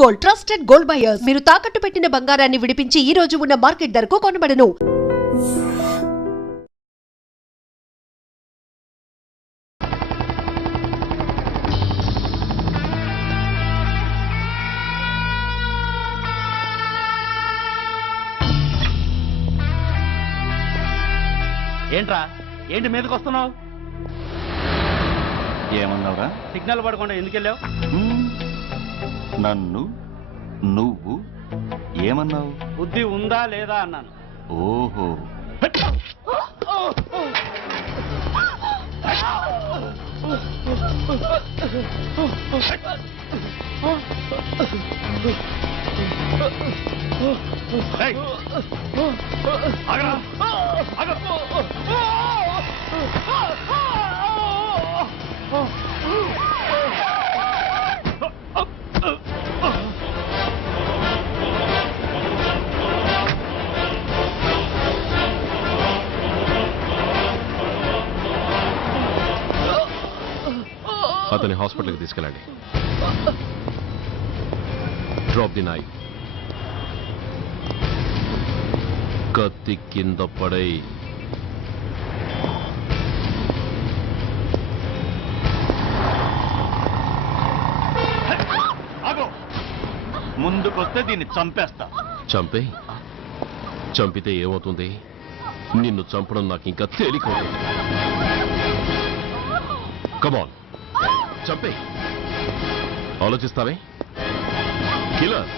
Gold, trusted gold buyers. మీరు తాకట్టు పెట్టిన బంగారాన్ని విడిపించి ఈ రోజు ఉన్న మార్కెట్ ధరకు కొనబడను. ఏంట్రా ఏంటి మీదకి వస్తున్నావు? ఏమన్నావురా? సిగ్నల్ పడకుండా ఎందుకు వెళ్ళావు? నన్ను నువ్వు ఏమన్నావు? బుద్ధి ఉందా లేదా అన్నాను. ఓహో, అతని హాస్పిటల్కి తీసుకెళ్ళండి. Drop the knife. కత్తి కింద పడై. ముందుకొస్తే దీన్ని చంపేస్తా. చంపే. చంపితే ఏమవుతుంది? నిన్ను చంపడం నాకు ఇంకా తేలికవుతుంది. కమాన్, చంపే. ఆలోచిస్తావే కిల్లర్?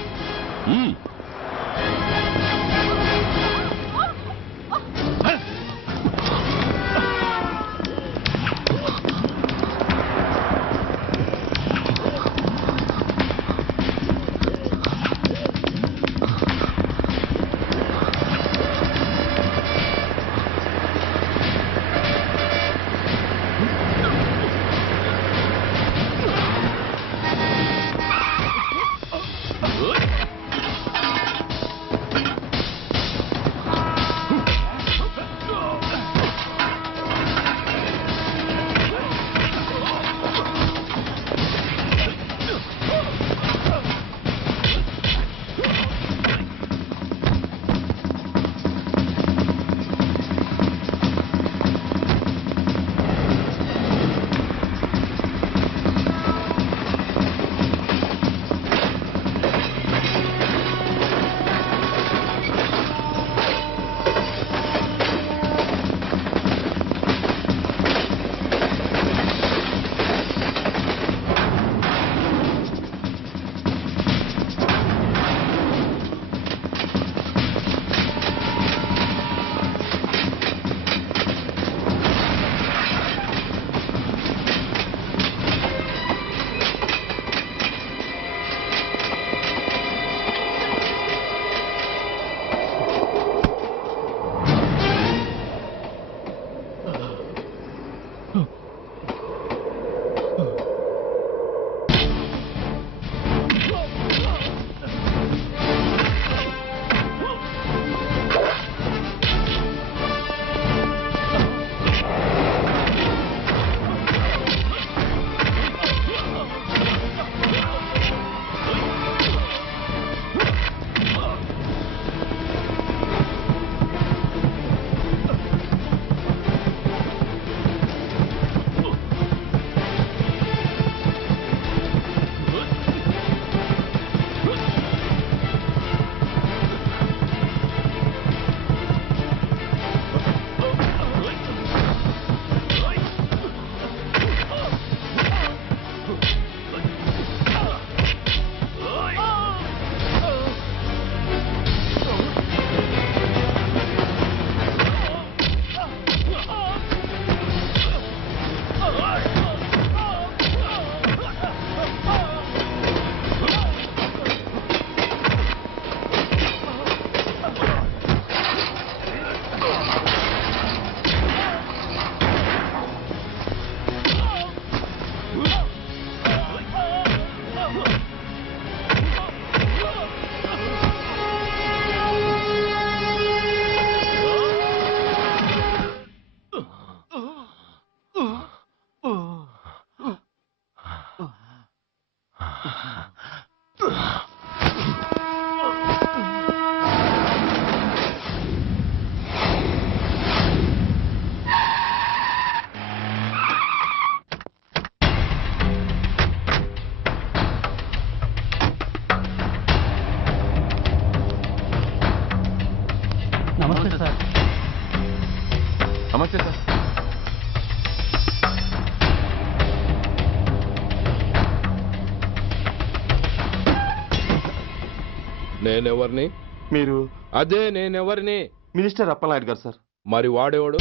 నేనెవరిని? మీరు అదే నేనెవరిని? మినిస్టర్ అప్పలనాయుడు గారు సార్. మరి వాడేవాడు?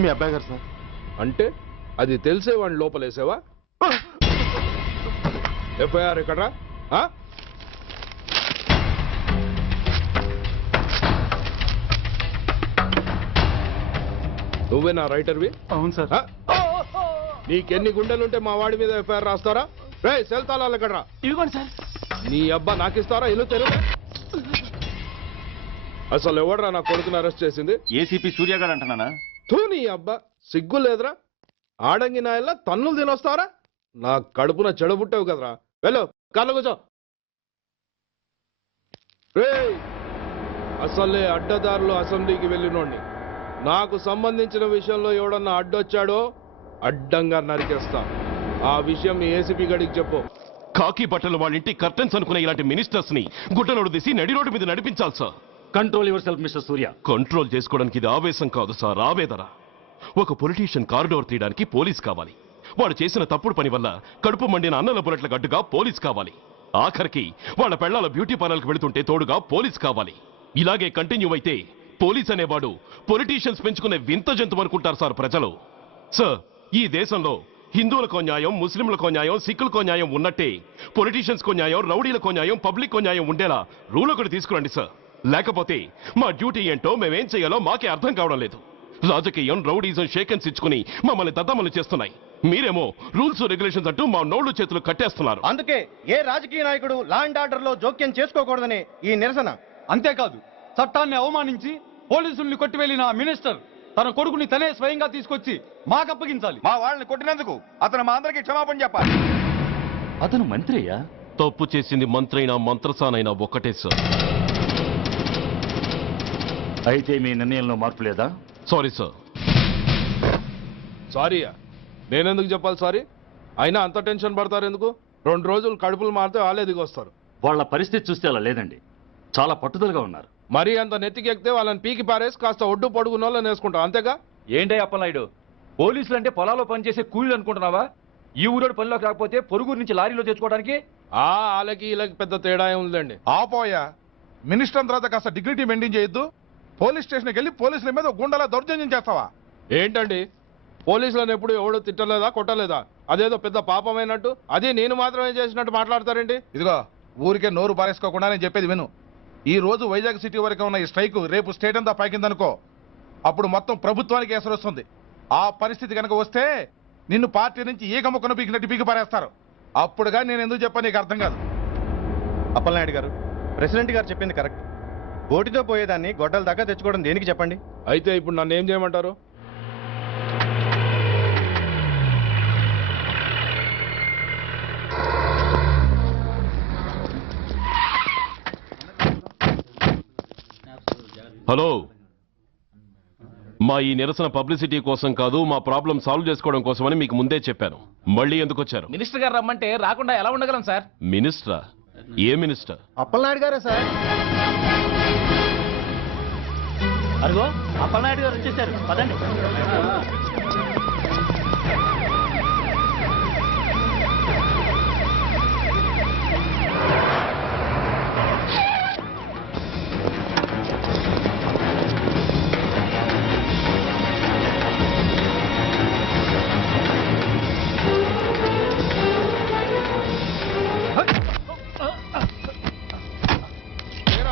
మీ అబ్బాయి గారు సార్. అంటే అది తెలిసే వాడిని లోపలేసావా? ఎఫ్ఐఆర్ ఎక్కడ్రా? ఆ? నువ్వే నా రైటర్వి? అవును సార్. ఆ? నీకెన్ని గుండెలుంటే మా వాడి మీద ఎఫ్ఐఆర్ రాస్తారా? రే సెల్ తాళాలు ఎక్కడ్రా? ఇదిగోండి సార్. నీ అబ్బా నాకిస్తారా? ఇల్లు తెరువు. అసలు ఎవడ్రా నా కొడుకుని అరెస్ట్ చేసింది? ఏసీపీ సూర్య గారు అంటున్నానా? తూ నీ అబ్బా సిగ్గు లేదురా? ఆడంగి నాయల్లా తన్నులు తినొస్తారా? నా కడుపున చెడబుట్టావు కదరా. వెళ్ళు కార్లో కూర్చో. రేయ్ అసలే అడ్డదారులు అసెంబ్లీకి వెళ్ళినోడిని. నాకు సంబంధించిన విషయంలో ఎవడన్నా అడ్డొచ్చాడో అడ్డంగా నరికేస్తా. ఆ విషయం మీ ఏసీపీ గడికి చెప్పు. కాకి బట్టలు వాళ్ళ ఇంటి కర్టెన్స్ అనుకునే ఇలాంటి మినిస్టర్స్ ని గుడ్డలోడు తీసి నడి రోడ్డు మీద నడిపించాలి sir. Control your self mister Surya. Control చేసుకోవడానికి ఇది ఆవేశం కాదు సార్, ఆవేదన. ఒక పొలిటీషియన్ కారిడోర్ తీయడానికి పోలీస్ కావాలి. వాడు చేసిన తప్పుడు పని వల్ల కడుపు మండిన అన్నల బుల్లెట్ల గడ్డుగా పోలీస్ కావాలి. ఆఖరికి వాళ్ళ పెళ్లాల బ్యూటీ పార్లర్కి వెళుతుంటే తోడుగా పోలీస్ కావాలి. ఇలాగే కంటిన్యూ అయితే పోలీస్ అనేవాడు పొలిటీషియన్స్ పెంచుకునే వింత జంతువు అనుకుంటారు సార్ ప్రజలు. సార్ ఈ దేశంలో హిందువులకో న్యాయం, ముస్లింలకో న్యాయం, సిక్కులకో న్యాయం ఉన్నట్టే పొలిటీషియన్స్కో న్యాయం, రౌడీలకో న్యాయం, పబ్లిక్కో న్యాయం ఉండేలా రూల్ ఒకటి తీసుకురండి సార్. లేకపోతే మా డ్యూటీ ఏంటో మేమేం చేయాలో మాకే అర్థం కావడం లేదు. రాజకీయం, రౌడీజం షేకెన్స్ ఇచ్చుకుని మమ్మల్ని దద్దమలు చేస్తున్నాయి. మీరేమో రూల్స్ రెగ్యులేషన్స్ అంటూ మా నోళ్లు చేతులు కట్టేస్తున్నారు. అందుకే ఏ రాజకీయ నాయకుడు లా అండ్ ఆర్డర్ లో జోక్యం చేసుకోకూడదని ఈ నిరసన. అంతేకాదు, చట్టాన్ని అవమానించి పోలీసుల్ని కొట్టివెళ్లిన ఆ మినిస్టర్ తన కొడుకుని తనే స్వయంగా తీసుకొచ్చి మాకు అప్పగించాలి. మా వాళ్ళని కొట్టినందుకు అతను మా అందరికీ క్షమాపణ చెప్పాలి. అతను మంత్రి అయ్యా. తప్పు చేసింది మంత్రైనా మంత్రసానైనా ఒక్కటే సార్. అయితే మీ నిర్ణయంలో మార్పు లేదా? Sorry sir. సారీయా? నేనెందుకు చెప్పాలి సారీ? అయినా అంత టెన్షన్ పడతారు ఎందుకు? 2 రోజులు కడుపులు మారితే వాళ్ళే దిగొస్తారు. వాళ్ళ పరిస్థితి చూస్తే అలా లేదండి, చాలా పట్టుదలగా ఉన్నారు. మరీ అంత నెత్తికెక్కితే వాళ్ళని పీకి పారేసి కాస్త ఒడ్డు పొడుగున్న వాళ్ళని వేసుకుంటాం, అంతేగా? ఏంటే అప్పలనాయుడు, పోలీసులు అంటే పొలాల్లో పనిచేసే కూలీలు అనుకుంటున్నావా? ఈ ఊరోడు పనిలోకి రాకపోతే పొరుగురు నుంచి లారీలో తెచ్చుకోవడానికి వాళ్ళకి వీళ్ళకి పెద్ద తేడా ఉందండి. ఆపోయా, మినిస్టర్ తర్వాత కాస్త డిగ్నిటీ మెయింటైన్ చేయొద్దు. పోలీస్ స్టేషన్కి వెళ్ళి పోలీసుల మీద గుండెలా దౌర్జన్యం చేస్తావా? ఏంటండి పోలీసులను ఎప్పుడు ఎవడో తిట్టలేదా, కొట్టలేదా? అదేదో పెద్ద పాపమైనట్టు అది నేను మాత్రమే చేసినట్టు మాట్లాడతారేంటి? ఇదిగో ఊరికే నోరు పారేసుకోకుండా నేను చెప్పేది విను. ఈ రోజు వైజాగ్ సిటీ వరకు ఉన్న ఈ స్ట్రైక్ రేపు స్టేట్ అంతా పైకిందనుకో, అప్పుడు మొత్తం ప్రభుత్వానికి ఎసరు వస్తుంది. ఆ పరిస్థితి కనుక వస్తే నిన్ను పార్టీ నుంచి ఈగ ముక్కను పీకినట్టు పీకి పారేస్తారు. అప్పుడుగా నేను ఎందుకు చెప్పాను నీకు అర్థం కాదు. అప్పలనాయుడు గారు, ప్రెసిడెంట్ గారు చెప్పింది కరెక్ట్. గోటితో పోయేదాన్ని గొడ్డల దాకా తెచ్చుకోవడం దేనికి చెప్పండి? అయితే ఇప్పుడు నన్ను ఏం చేయమంటారు? హలో, మా ఈ నిరసన పబ్లిసిటీ కోసం కాదు, మా ప్రాబ్లం సాల్వ్ చేసుకోవడం కోసమని మీకు ముందే చెప్పాను. మళ్ళీ ఎందుకు వచ్చారు? మినిస్టర్ గారు రమ్మంటే రాకుండా ఎలా ఉండగలం సార్? మినిస్టరా? ఏ మినిస్టర్? అప్పలనాయుడు గారే సార్. అదిగో అప్పలనాయుడు గారు వచ్చేసారు, పదండి.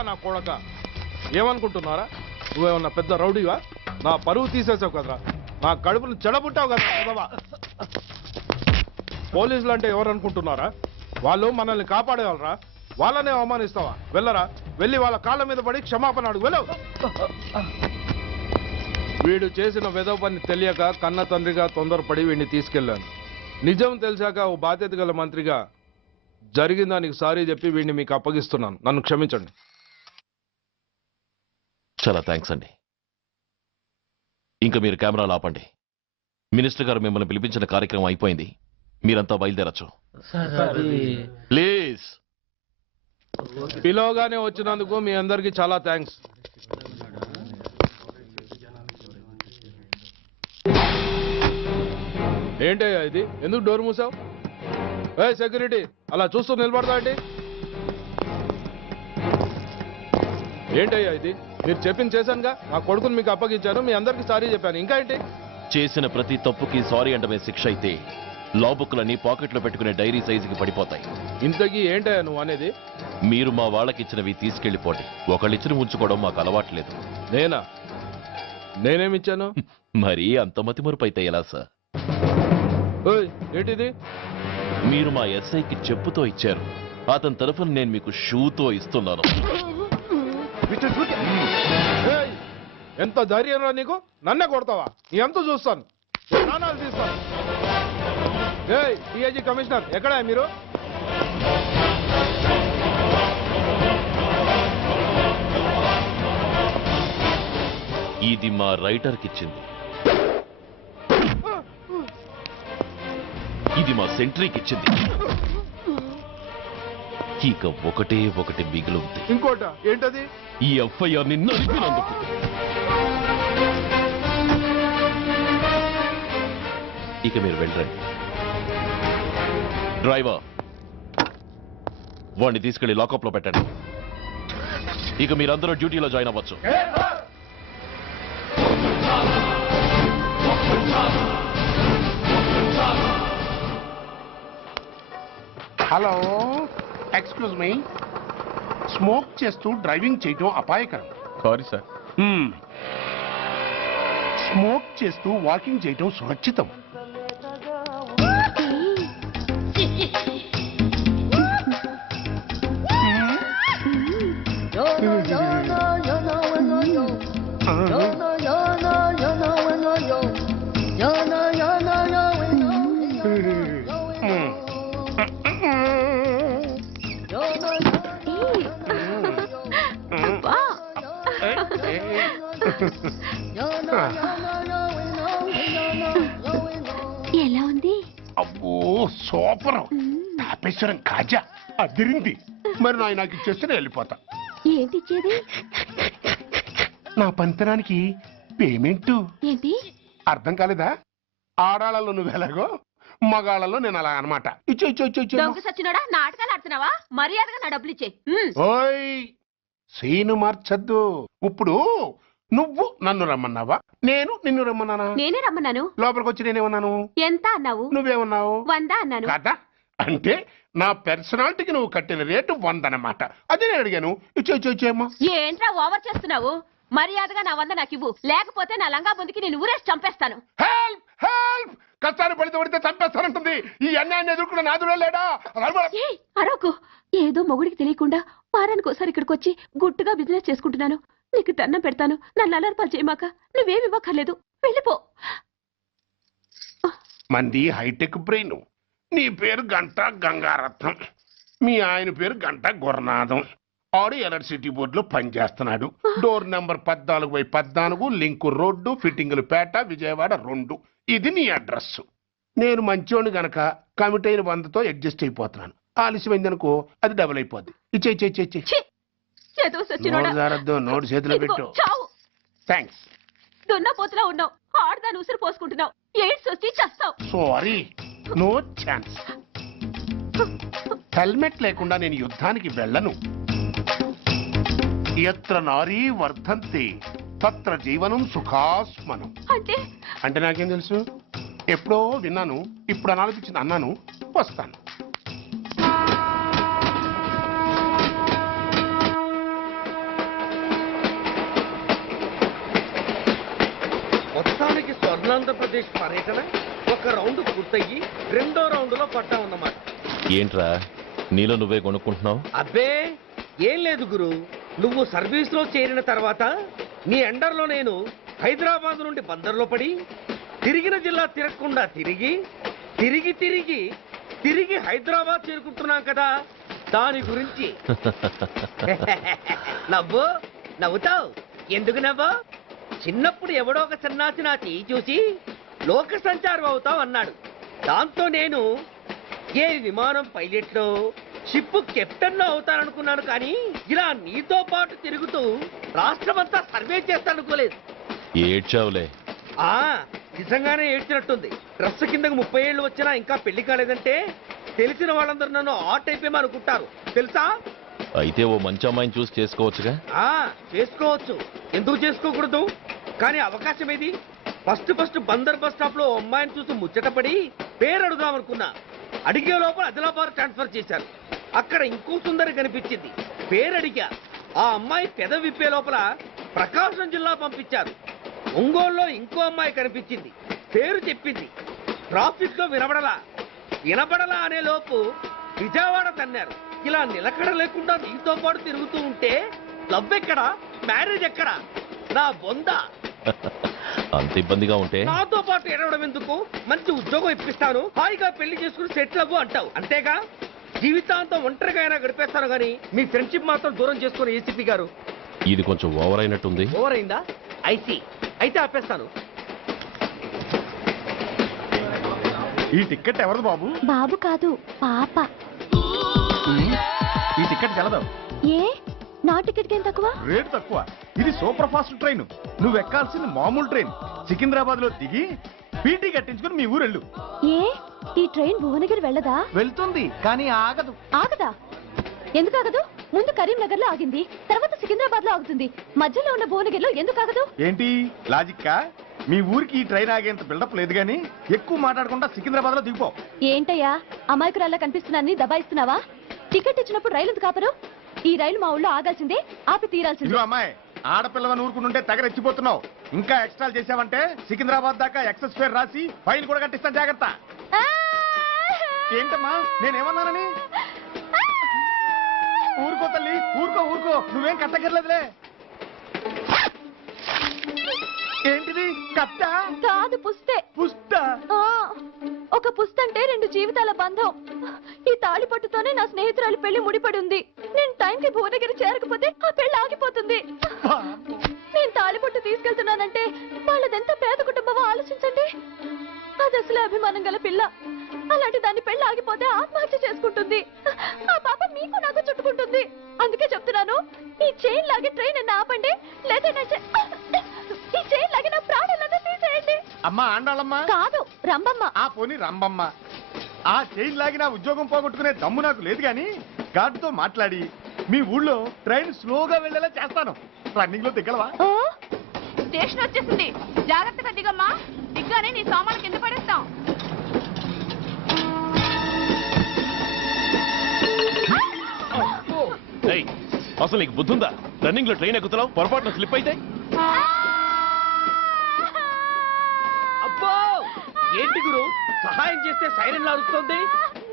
నా కొడక ఏమనుకుంటున్నారా? నువ్వేమన్నా పెద్ద రౌడీవా? నా పరువు తీసేసావు కదరా, నా కడుపును చెడబుట్టావు కదా బాబా. పోలీసులు అంటే ఎవరు అనుకుంటున్నారా? వాళ్ళు మనల్ని కాపాడేవాళ్ళరా? వాళ్ళనే అవమానిస్తావా? వెళ్ళరా, వెళ్ళి వాళ్ళ కాళ్ళ మీద పడి క్షమాపణ అడుగు, వెళ్ళవు. వీడు చేసిన వెధవ పని తెలియక కన్న తండ్రిగా తొందరపడి వీడిని తీసుకెళ్లాను. నిజం తెలిసాక ఓ బాధ్యత గల మంత్రిగా జరిగిన దానికి సారీ చెప్పి వీడిని మీకు అప్పగిస్తున్నాను. నన్ను క్షమించండి. చాలా థ్యాంక్స్ అండి. ఇంకా మీరు కెమెరాలు ఆపండి. మినిస్టర్ గారు మిమ్మల్ని పిలిపించిన కార్యక్రమం అయిపోయింది, మీరంతా బయలుదేరచ్చు ప్లీజ్. పిలవగానే వచ్చినందుకు మీ అందరికీ చాలా థ్యాంక్స్. ఏంటయ్యా ఇది? ఎందుకు డోర్ మూసావు? ఏ సెక్యూరిటీ, అలా చూస్తూ నిలబడతా ఏంటి? ఏంటయ్యా ఇది? మీరు చెప్పింది చేశానుగా, నా కొడుకుని మీకు అప్పగించాను, మీ అందరికి సారీ చెప్పాను, ఇంకా ఏంటి? చేసిన ప్రతి తప్పుకి సారీ అంటమే శిక్ష అయితే లా బుక్లన్నీ పాకెట్లో పెట్టుకునే డైరీ సైజుకి పడిపోతాయి. ఇంతకీ ఏంటయ్యా నువ్వు అనేది? మీరు మా వాళ్ళకిచ్చినవి తీసుకెళ్లిపోండి. ఒకళ్ళిచ్చిన ఉంచుకోవడం మాకు అలవాట్లేదు. నేనా? నేనేమిచ్చాను? మరి అంత మతిమరుపు అయితే ఎలా సార్? ఓయ్, ఏంటిది? మీరు మా ఎస్ఐకి చెప్పుతో ఇచ్చారు, అతని తరఫున నేను మీకు షూతో ఇస్తున్నాను. ఏయ్, ఎంత ధైర్యం రా నీకు? నన్నే కొడతావా? ఎంత చూస్తాను, ప్రాణాలు తీస్తాను. ఏయ్, డిఐజీ కమిషనర్ ఎక్కడా మీరు? ఇది మా రైటర్కి ఇచ్చింది, ఇది మా సెంట్రీకి ఇచ్చింది. ఇక ఒకటే ఒకటి మిగిలి ఉంది. ఇంకోట ఏంటది? ఈ ఎఫ్ఐఆర్ ని నలిపినందుకు. ఇక మీరు వెళ్ళండి. డ్రైవర్, వాడిని తీసుకెళ్లి లాకప్ లో పెట్టండి. ఇక మీరందరూ డ్యూటీలో జాయిన్ అవ్వచ్చు. Hello, excuse me. స్మోక్ చేస్తూ డ్రైవింగ్ చేయటం అపాయకరం. Sorry sir. స్మోక్ చేస్తూ వాకింగ్ చేయటం సురక్షితం. ఎలా ఉంది? అబ్బో సూపర్. తాపేశ్వరం కాజా అదిరింది. మరి నాకు ఇచ్చేస్తే నేను వెళ్ళిపోతా. ఏంటి ఇచ్చేది? నా పంతనానికి పేమెంట్. ఏంటి అర్థం కాలేదా? ఆడాళ్ళలో నువ్వు ఎలాగో, మగాళ్ళలో నేను అలా అనమాట. ఇచ్చో ఇచ్చో ఇచ్చో ఇచ్చో. దొంగ సచ్చినోడా, నాటకాలు ఆడుతున్నావా? మర్యాదగా నా డబ్బులు ఇచ్చే. ఓయ్, సీను మార్చద్దు. ఇప్పుడు నువ్వు నన్ను రమ్మన్నావా, నేను నిన్ను రమ్మన్నానా? నేనే రమ్మన్నాను. లోపలికి వచ్చి నేనేమన్నాను? ఎంత అన్నావు? నువ్వేమన్నావు? 100 అన్నాను. కదా, అంటే నా పర్సనాలిటీకి నువ్వు కట్టిన రేటు 100 అన్నమాట. అదే నేను అడిగాను. ఇచ్చో ఇచ్చో ఇచ్చేమ్మా. ఏంట్రా ఓవర్ చేస్తున్నావు? మర్యాదగా నా 100 నాకు ఇవ్వు, లేకపోతే నా లంగా బొందికి నేను ఊరేసి చంపేస్తాను. Help help. కష్టాలు పడితే చంపేస్తానంటుంది. ఈ అన్యాయాన్ని ఎదుర్కొన్న నాదుడే లేడా? ఏయ్, అరవకు. ఏదో మొగుడికి తెలియకుండా వారానికి ఒకసారి ఇక్కడికి వచ్చి గుట్టుగా బిజినెస్ చేసుకుంటున్నాను. నీకు దండం పెడతాను, నన్ను అలర్పాలు చేయమాక. నువ్వేమి ఇవ్వక్కర్లేదు, వెళ్ళిపో. మంది హైటెక్ బ్రెయిన్. నీ పేరు గంట గంగారత్నం, మీ ఆయన పేరు గంట గురునాథం. ఆడు ఎలక్ట్రిసిటీ బోర్డులో పనిచేస్తున్నాడు. డోర్ నెంబర్ 14/14, లింకు రోడ్డు, ఫిట్టింగులు పేట, విజయవాడ 2. ఇది నీ అడ్రస్. నేను మంచోని గనక కమిట్ అయిన 100తో అడ్జస్ట్ అయిపోతున్నాను. ఆలస్యమైందనుకో అది డబుల్ అయిపోద్ది. ఇచ్చే నోటు చేతిలో పెట్టు. థ్యాంక్స్. దున్నపోతులా ఉన్నావు, ఆడదాని ఉసురు పోసుకుంటున్నావు. ఎయిడ్స్ వచ్చి చస్తావు. Sorry, no chance. హెల్మెట్ లేకుండా నేను యుద్ధానికి వెళ్ళను. ఎత్ర నారీ వర్ధంతి తత్ర జీవనం సుఖాస్మనం. అంటే నాకేం తెలుసు? ఎప్పుడో విన్నాను, ఇప్పుడు అనాలనిపించింది అన్నాను. వస్తాను. మొత్తానికి స్వర్ణాంధ్రప్రదేశ్ పర్యటన ఒక రౌండ్ పూర్తయ్యి 2వ రౌండ్లో పడ్డా ఉన్నమాట. ఏంట్రా నీలో నువ్వే కొనుక్కుంటున్నావు? అబ్బే ఏం లేదు గురు, నువ్వు సర్వీస్ లో చేరిన తర్వాత నీ అండర్లో నేను హైదరాబాద్ నుండి బందర్లో పడి తిరిగిన జిల్లా తిరగకుండా తిరిగి తిరిగి తిరిగి తిరిగి హైదరాబాద్ చేరుకుంటున్నాం కదా, దాని గురించి. నవ్వు నవ్వుతావు ఎందుకు నవ్వు? చిన్నప్పుడు ఎవడో ఒక సన్నాసి నా చెయ్యి చూసి లోక సంచారం అవుతావు అన్నాడు. దాంతో నేను ఏ విమానం పైలట్లో షిప్ కెప్టెన్ అవుతాననుకున్నాను, కానీ ఇలా నీతో పాటు తిరుగుతూ రాష్ట్రమంతా సర్వే చేస్తానుకోలేదు. ఏడ్చావులే. నిజంగానే ఏడ్చినట్టుంది. డ్రెస్ కిందకు 30 ఏళ్ళు వచ్చినా ఇంకా పెళ్లి కాలేదంటే తెలిసిన వాళ్ళందరూ నన్ను ఆ టైప్ ఏమో అనుకుంటారు తెలుసా. అయితే ఓ మంచి అమ్మాయిని చూసి చేసుకోవచ్చుగా. చేసుకోవచ్చు, ఎందుకు చేసుకోకూడదు? కానీ అవకాశం ఏది? ఫస్ట్ బందర్ బస్ స్టాప్ లో అమ్మాయిని చూసి ముచ్చటపడి పేరు అడుగుదాం అనుకున్నా. అడిగే లోపల ఆదిలాబాద్ ట్రాన్స్ఫర్ చేశారు. అక్కడ ఇంకో సుందరి కనిపించింది, పేరు అడిగా. ఆ అమ్మాయి పెద విప్పే లోపల ప్రకాశం జిల్లా పంపించారు. ఒంగోలులో ఇంకో అమ్మాయి కనిపించింది, పేరు చెప్పింది. ట్రాఫిక్ లో వినబడలా అనే లోపు విజయవాడ తన్నారు. ఇలా నిలకడ లేకుండా నీతో పాటు తిరుగుతూ ఉంటే లవ్ ఎక్కడా, మ్యారేజ్ ఎక్కడా? నా బొంద. అంత ఇబ్బందిగా ఉంటే నాతో పాటు ఎడవడం ఎందుకు? మంచి ఉద్యోగం ఇప్పిస్తాను, హాయిగా పెళ్లి చేసుకుని సెటిల్ అవ్వు అంటావు అంతేగా. జీవితాంతం ఒంటరిగా అయినా గడిపేస్తాను గానీ మీ ఫ్రెండ్షిప్ మాత్రం దూరం చేసుకుని ఏసీపీ గారు. ఇది కొంచెం ఓవర్ అయినట్టుంది. ఓవర్ అయిందా? అయితే ఆపేస్తాను. ఈ టికెట్ ఎవరిది బాబు? బాబు కాదు, పాప. ఈ టికెట్ గలదు. ఏ నా టికెట్ ఏం తక్కువ? రేటు తక్కువ. ఇది సూపర్ ఫాస్ట్ ట్రైన్. నువ్వు ఎక్కాల్సింది మామూలు ట్రైన్. సికింద్రాబాద్ లో దిగి పీటీ కట్టించుకుని మీ ఊరెళ్ళు. ఏ ఈ ట్రైన్ భువనగిరి వెళ్ళదా? వెళ్తుంది కానీ ఆగదు. ఆగదా? ఎందుకు ఆగదు? ముందు కరీంనగర్ లో ఆగింది, తర్వాత సికింద్రాబాద్ లో ఆగుతుంది. మధ్యలో ఉన్న భువనగిరిలో ఎందుకు ఆగదు? ఏంటి లాజిక్కా? మీ ఊరికి ఈ ట్రైన్ ఆగేంత బిల్డప్ లేదు గానీ ఎక్కువ మాట్లాడకుండా సికింద్రాబాద్ లో దిగిపో. ఏంటయ్యా అమాయకురాల్లా కనిపిస్తున్నానని దబాయిస్తున్నావా? టికెట్ ఇచ్చినప్పుడు రైలు ఎందుకు ఆపరు? ఈ రైలు మా ఊళ్ళో ఆగాల్సిందే, ఆపి తీరాల్సిందే. ఇదిగో అమ్మాయి, ఆడపిల్లగా ఊరుకుంటుంటే తెగరెచ్చిపోతున్నావు. ఇంకా ఎక్స్ట్రాలు చేసావంటే సికింద్రాబాద్ దాకా ఎక్సెస్ ఫేర్ రాసి ఫైన్ కూడా కట్టిస్తాను, జాగ్రత్త. ఏంటమ్మా నేనేమన్నానని? ఊరుకో తల్లి, ఊరుకో, నువ్వేం కట్టగర్లేదులే. ఏంటిది? కట్ట కాదు, పుస్తే. పుస్త? ఒక పుస్తంటే 2 జీవితాల బంధం. ఈ తాళి పట్టుతోనే నా స్నేహితురాలి పెళ్లి ముడిపడి ఉంది. నేను టైంకి భువనగిరి చేరకపోతే ఆ పెళ్లి ఆగిపోతుంది. నేను తాళి పట్టు తీసుకెళ్తున్నానంటే వాళ్ళదెంత పేద కుటుంబమో ఆలోచించండి. అది అసలు అభిమానం గల పిల్ల. అలాంటి దాన్ని పెళ్లి ఆగిపోతే ఆత్మహత్య చేసుకుంటుంది. ఆ పాప మీకు నాకు చుట్టుకుంటుంది. అందుకే చెప్తున్నాను, ఈ చైన్ లాగే ట్రైన్ అన్న ఆపండి, లేదా ఈ చైన్ లాగే నా ప్రాణాలన్నా తీసేయండి. అమ్మా ఆండాళ్ళమ్మ కాదు, రంబమ్మ. ఆ పోని రంబమ్మ. ఆ చైన్ లాగి నా ఉద్యోగం పోగొట్టుకునే దమ్ము నాకు లేదు గాని గార్డుతో మాట్లాడి మీ ఊళ్ళో ట్రైన్ స్లోగా వెళ్ళేలా చేస్తాను. రన్నింగ్ లో దిగలవా? స్టేషన్ వచ్చేసింది, జాగ్రత్తగా దిగమ్మా. దిగ్గానే నీ సామాన్లు కింద పడేస్తాం. అసలు నీకు బుద్ధుందా? రన్నింగ్ లో ట్రైన్ ఎక్కుతున్నావు, పొరపాటున స్లిప్ అయితే? అబ్బో ఏంటి గురు, సహాయం చేస్తే సైరన్ లాగుతుంది.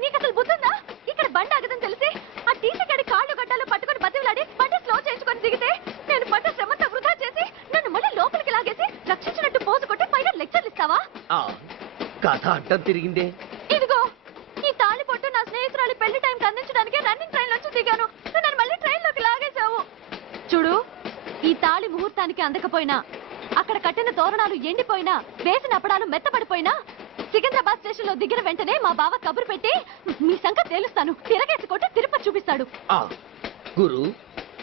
నీకు అసలు బుద్ధుందా? ఇక్కడ బండి ఆగదని తెలిసి ఆ టీసీ గడి కాళ్ళు గడ్డలు పట్టుకొని బతిలాడి బండి స్లో చేసుకొని దిగితే నేను పడ్డ శ్రమంతా వృధా చేసి నన్ను మళ్ళీ లోపలికి లాగేసి రక్షించినట్టు పోసు కొట్టి పైగా లెక్చర్లు ఇస్తావా? కథ అడ్డం తిరిగిందే. ఇదిగో ఈ తాళి పొట్టు నా స్నేహితురాలి పెళ్లి టైంకి అందించడానికి రన్నింగ్ ట్రైన్ నుంచి దిగాను. నన్ను మళ్ళీ ట్రైన్ లోకి లాగేశావు. చూడు, ఈ తాళి ముహూర్తానికి అందకపోయినా, అక్కడ కట్టిన తోరణాలు ఎండిపోయినా, వేసిన అప్పడాలు మెత్తపడిపోయినా, సికింద్రాబాద్ స్టేషన్ లో దిగిన వెంటనే మా బావ కబురు పెట్టి మీ సంగతి తేలుస్తాను, తిరగేసి కొట్టి తిరుపతి చూపిస్తాడు. గురు,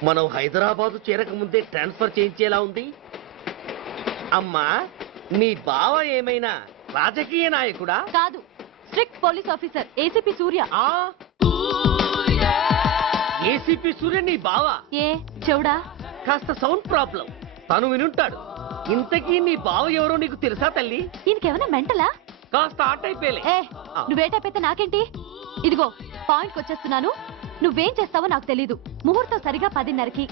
మనం హైదరాబాద్ చేరక ముందే ట్రాన్స్ఫర్ చేయించేలా ఉంది. అమ్మా, నీ బావ ఏమైనా రాజకీయ నాయకుడా? కాదు, స్ట్రిక్ట్ పోలీస్ ఆఫీసర్, ఏసీపీ సూర్య. ఏసీపీ సూర్య నీ బావ? ఏ చెవుడా? కాస్త సౌండ్ ప్రాబ్లం, తను వినుంటాడు. ఇంతకీ నీ బావ ఎవరో నీకు తెలుసా తల్లి? ఈయనకేమైనా మెంటలా? కాస్త ఆటైపోయలే. నువ్వేటైపోతే నాకేంటి? ఇదిగో పాయింట్కి వచ్చేస్తున్నాను. నువ్వేం చేస్తావో నాకు తెలీదు. ముహూర్తం సరిగా 10:30కి.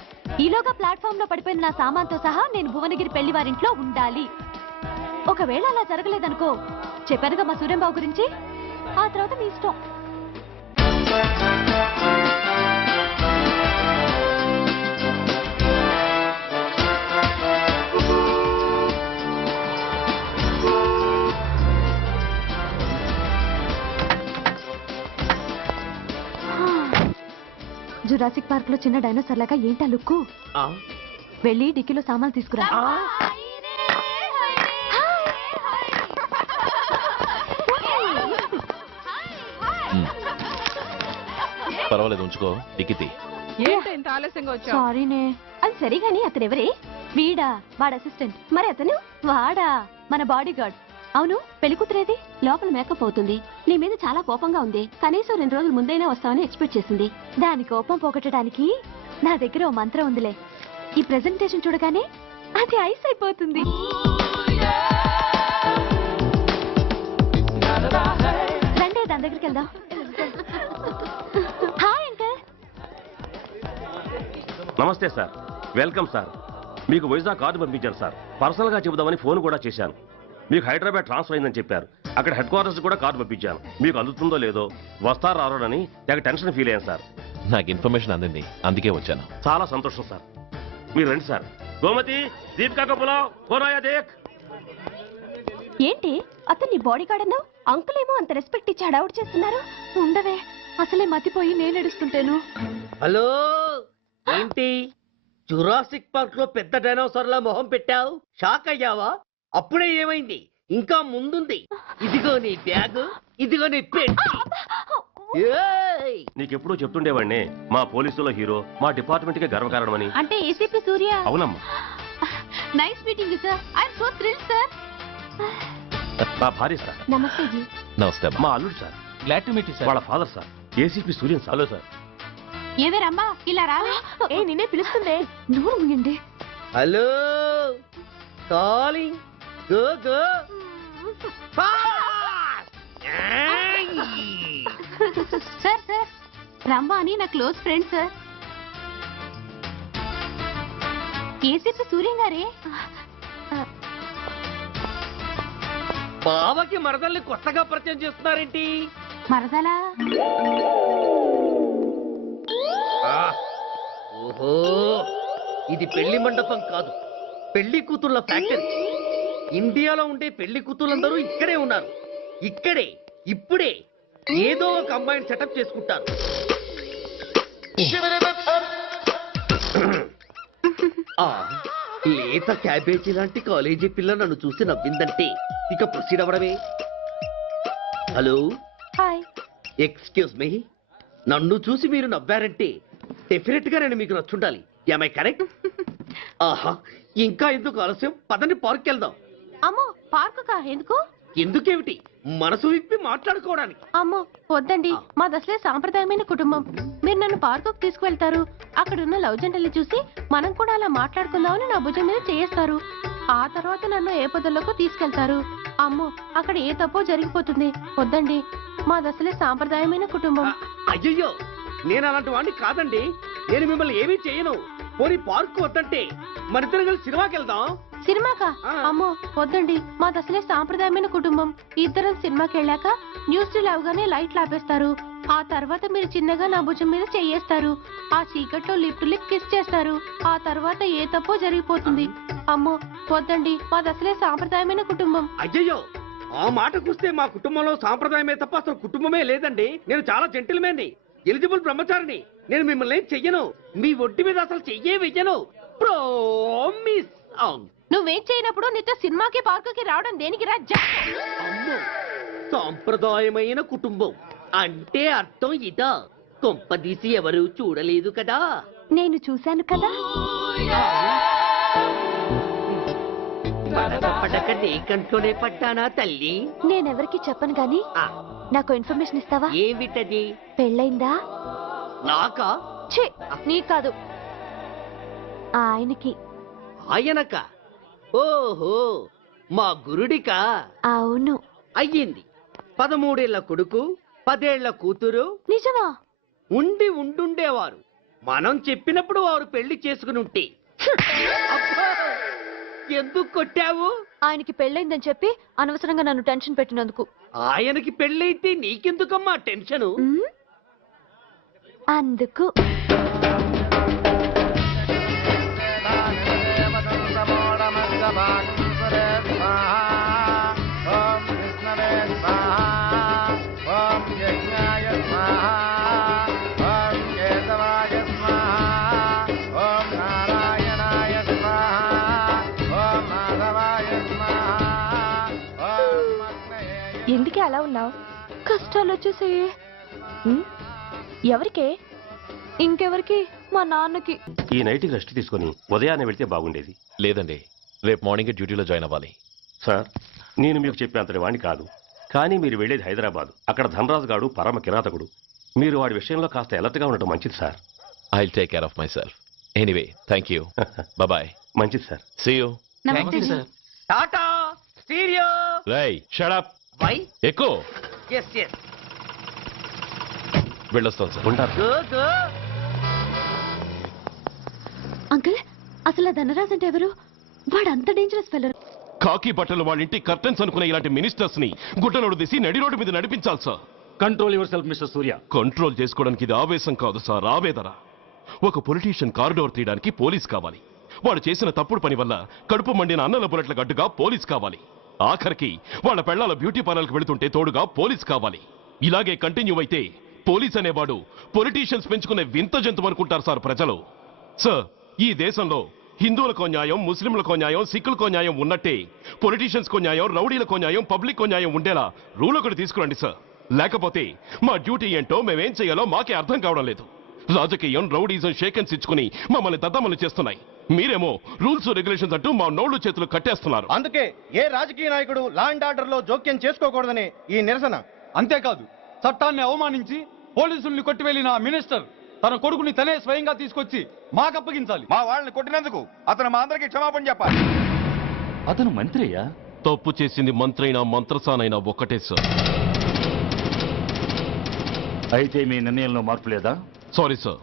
ఈలోగా ప్లాట్ఫామ్ లో పడిపోయిన నా సామాన్తో సహా నేను భువనగిరి పెళ్లి వారింట్లో ఉండాలి. ఒకవేళ అలా జరగలేదనుకో, చెప్పానుగా మా సూర్యంబాబు గురించి, ఆ తర్వాత మీ ఇష్టం. జురాసిక్ పార్క్ లో చిన్న డైనోసార్ లాగా ఏంటా లుక్కు? వెళ్ళి డిక్కీలో సామాన్లు తీసుకురా. పర్వాలేదు, ఉంచుకో. డిక్కితి. సారీనే. అది సరిగాని అతనెవరే? వీడా, వాడు అసిస్టెంట్. మరి అతను? వాడా, మన బాడీ గార్డ్. అవును, పెళ్లి కూతురేది? లోపల మేకప్ అవుతుంది. నీ మీద చాలా కోపంగా ఉంది. కనీసం 2 రోజుల ముందైనా వస్తామని ఎక్స్పెక్ట్ చేసింది. దాని కోపం పోగొట్టడానికి నా దగ్గర ఓ మంత్రం ఉందిలే. ఈ ప్రెజెంటేషన్ చూడగానే అది ఐస్ అయిపోతుంది. రండి దాని దగ్గరికి వెళ్దాం. Hi uncle. నమస్తే సార్, వెల్కమ్ సార్. మీకు వైజాగ్ కార్డు పంపించాను సార్. పర్సనల్గా చెబుదామని ఫోన్ కూడా చేశాను. మీకు హైదరాబాద్ ట్రాన్స్ఫర్ అయిందని చెప్పారు. అక్కడ హెడ్ క్వార్టర్స్ కూడా కార్డు పంపించాను. మీకు అందుతుందో లేదో, వస్తారో రారోనని తెగ టెన్షన్ ఫీల్ అయ్యాను సార్. నాకు ఇన్ఫర్మేషన్ అందింది, అందుకే వచ్చాను. చాలా సంతోషం సార్. మీరు రండి సార్. గోమతి, దీపికా కపులావ్, కోరాయా దేక్. ఏంటి అతన్ని బాడీ గార్డ్ అన్నావు? అంకుల్ ఏమో అంత రెస్పెక్ట్ ఇచ్చి హడావుడు చేస్తున్నారు. ఉండవే, అసలే మతిపోయి నేను ఎడుస్తుంటాను. హలో, ఏంటి జురాసిక్ పార్క్ లో పెద్ద డైనోసార్ లా మొహం పెట్టావు? షాక్ అయ్యావా? అప్పుడే ఏమైంది? ఇంకా ముందుంది. ఇదిగో నీ బ్యాగ్, ఇదిగో నీ పెట్టి. నీకెప్పుడూ చెప్తుండేవాడిని, మా పోలీసులో హీరో, మా డిపార్ట్మెంట్ కి గర్వకారణమని. అంటే ఏసీపీ సూర్య. అవునమ్మా. Nice meeting sir. I'm so thrilled sir. మా భార్య సార్. నమస్తే జీ. నమస్తే. మా అల్లుడు sir. Glad to meet you sir. వాళ్ళ father sir, ACP Suryan sir. Hello sir. ఏవే రమ్మా, ఇలా రావే. ఏ నిన్నే పిలుస్తుందే. నోరు ముయండి. Hello, calling. Go go. Sir sir, రమ్మా అని నా close friend sir. ACP Suryam గారే. బావకి మరదల్ని కొత్తగా పరిచయం చేస్తున్నారేంటి? మరదలా? ఓహో, ఇది పెళ్లి మండపం కాదు, పెళ్లి కూతుళ్ళ ఫ్యాక్టరీ. ఇండియాలో ఉండే పెళ్లి కూతుళ్ళందరూ ఇక్కడే ఉన్నారు. ఇక్కడే ఇప్పుడే ఏదో ఒక అమ్మాయిని సెటప్ చేసుకుంటారు. ఆ లేత క్యాబేజీ లాంటి కాలేజీ పిల్ల నన్ను చూసి నవ్విందంటే ఇక ప్రొసీడ్ అవ్వడమే. Hello, hi. ఎక్స్క్యూజ్ మీ, నన్ను చూసి మీరు నవ్వారంటే డెఫినెట్ గా నేను మీకు నచ్చుండాలి. Am I correct? ఆహా, ఇంకా ఎందుకు ఆలస్యం? పదండి పార్క్ వెళ్దాం. అమ్మో, పార్కుకా? ఎందుకు? ఎందుకేమిటి, మనసు విప్పి మాట్లాడుకోవడానికి. అమ్మో వద్దండి, మాది అసలే సాంప్రదాయమైన కుటుంబం. మీరు నన్ను పార్కుకు తీసుకువెళ్తారు, అక్కడున్న లవ్ జంటల్ని చూసి మనం కూడా అలా మాట్లాడుకుందామని నా భుజం మీద చేస్తారు. ఆ తర్వాత నన్ను ఏ పొదల్లోకి తీసుకెళ్తారు. అమ్మో, అక్కడ ఏ తప్పో జరిగిపోతుంది. వద్దండి, మాది అసలే సాంప్రదాయమైన కుటుంబం. అయ్యయ్యో, నేను అలాంటి వాడిని కాదండి. నేను మిమ్మల్ని ఏమీ చేయను. పోనీ పార్క్ వద్దంటే మరిద్దరం కలిసి సినిమాకి వెళ్దాం. సినిమాకా? అమ్మో వద్దండి, మాది అసలే సాంప్రదాయమైన కుటుంబం. ఇద్దరం సినిమాకి వెళ్ళాక న్యూస్ అవగానే లైట్లు ఆపేస్తారు. ఆ తర్వాత మీరు చిన్నగా నా భుజం మీద చెయ్యేస్తారు. ఆ చీకట్లో లిప్ టు లిప్ కిస్ చేస్తారు. ఆ తర్వాత ఏ తప్పో జరిగిపోతుంది. అమ్మో వద్దండి, మాది అసలే సాంప్రదాయమైన కుటుంబం. అయ్యయ్యో, ఆ మాటకొస్తే మా కుటుంబంలో సాంప్రదాయమే తప్ప అసలు కుటుంబమే లేదండి. నేను చాలా జెంటిల్మెన్ని, ఎలిజిబుల్ బ్రహ్మచారిని. నేను మిమ్మల్ని ఏం చెయ్యను. మీ ఒంటి మీద అసలు చెయ్యే వెయ్యను. ప్రామిస్. నువ్వేం చేయనప్పుడు నీతో సినిమాకి పార్కుకి రావడం దేనికి రా? అమ్మో, సాంప్రదాయమైన కుటుంబం అంటే అర్థం ఇదా? కొంపదీసి ఎవరు చూడలేదు కదా? నేను చూశాను కదా. పడక నీ కంట్లోనే పడ్డానా తల్లి? నేనెవరికి చెప్పను గాని నాకు ఇన్ఫర్మేషన్ ఇస్తావా? ఏమిటది? పెళ్ళైందా? నాకా? ఛీ, నీ కాదు, ఆయనకి. ఆయనక? ఓహో, మా గురుడికా? అవును. అయ్యింది. 13 ఏళ్ల కొడుకు, 10 ఏళ్ల కూతురు. నిజమా? ఉండుండేవారు. మనం చెప్పినప్పుడు వారు పెళ్లి చేసుకుని ఉంటే. అబ్బా, ఎందుకు కొట్టావు? ఆయనకి పెళ్ళైందని చెప్పి అనవసరంగా నన్ను టెన్షన్ పెట్టినందుకు. ఆయనకి పెళ్ళైతే నీకెందుకమ్మా టెన్షను? అందుకు. ఎందుకే అలా ఉన్నావు? కష్టాలు వచ్చేసాయి. ఎవరికే? ఇంకెవరికి? మా నాన్నకి. ఈ నైట్ రెస్ట్ తీసుకొని ఉదయాన్నే వెళ్తే బాగుండేది. లేదండి, రేపు మార్నింగ్ డ్యూటీలో జాయిన్ అవ్వాలి. సార్, నేను మీకు చెప్పేంతటి వాణ్ణి కాదు, కానీ మీరు వెళ్ళేది హైదరాబాద్. అక్కడ ధనరాజు గాడు పరమ కిరాతకుడు. మీరు వాడి విషయంలో కాస్త అలర్ట్గా ఉండటం మంచిది sir. I'll take care of myself. Anyway, thank you. Bye-bye. మంచిది సార్. See you. నమస్తే జీ. Tata stereo. Ray, shut up. వై ఎక్కు. ఎస్ ఎస్ వెళ్ళొస్తాం సార్. ఉంటారు. Go go. అంకుల్, అసలు ఆ ధనరాజ్ అంటే ఎవరు? వాడు అంత డేంజరస్ ఫెల్లర్. కాకి బట్టలు వాళ్ళ ఇంటి కర్టెన్స్ అనుకునే ఇలాంటి మినిస్టర్స్ ని గుడ్డనోడు తీసి నడి రోడ్డు మీద నడిపించాలి sir. Control your self mister Surya. Control చేసుకోవడానికి ఇది ఆవేశం కాదు సార్, ఆవేదన. ఒక పొలిటీషియన్ కారిడోర్ తీయడానికి పోలీస్ కావాలి. వాడు చేసిన తప్పుడు పని వల్ల కడుపు మండిన అన్నల బుల్లెట్ల గడ్డుగా పోలీస్ కావాలి. ఆఖరికి వాళ్ళ పెళ్లాల బ్యూటీ పార్లర్కి వెళుతుంటే తోడుగా పోలీస్ కావాలి. ఇలాగే కంటిన్యూ అయితే పోలీస్ అనేవాడు పొలిటీషియన్స్ పెంచుకునే వింత జంతువు అనుకుంటారు సార్ ప్రజలు. సార్, ఈ దేశంలో హిందువులకో న్యాయం, ముస్లింలకో న్యాయం, సిక్కులకో న్యాయం ఉన్నట్టే పొలిటీషియన్స్కో న్యాయం, రౌడీలకో న్యాయం, పబ్లిక్కో న్యాయం ఉండేలా రూల్ ఒకటి తీసుకురండి సార్. లేకపోతే మా డ్యూటీ ఏంటో మేమేం చేయాలో మాకే అర్థం కావడం లేదు. రాజకీయం, రౌడీజం షేకెన్స్ ఇచ్చుకుని మమ్మల్ని దద్దమలు చేస్తున్నాయి. మీరేమో రూల్స్ రెగ్యులేషన్స్ అంటూ మా నోళ్లు చేతులు కట్టేస్తున్నారు. అందుకే ఏ రాజకీయ నాయకుడు లా అండ్ ఆర్డర్ లో జోక్యం చేసుకోకూడదని ఈ నిరసన. అంతేకాదు, చట్టాన్ని అవమానించి పోలీసుల్ని కొట్టివెళ్లిన ఆ మినిస్టర్ తన కొడుకుని తనే స్వయంగా తీసుకొచ్చి మాకు అప్పగించాలి. మా వాళ్ళని కొట్టినందుకు అతను మా అందరికి క్షమాపణ చెప్పాలి. అతను మంత్రి అయ్యా. తప్పు చేసింది మంత్రైనా మంత్రసానైనా ఒక్కటే సార్. అయితే మీ నిర్ణయంలో మార్పు లేదా? Sorry sir,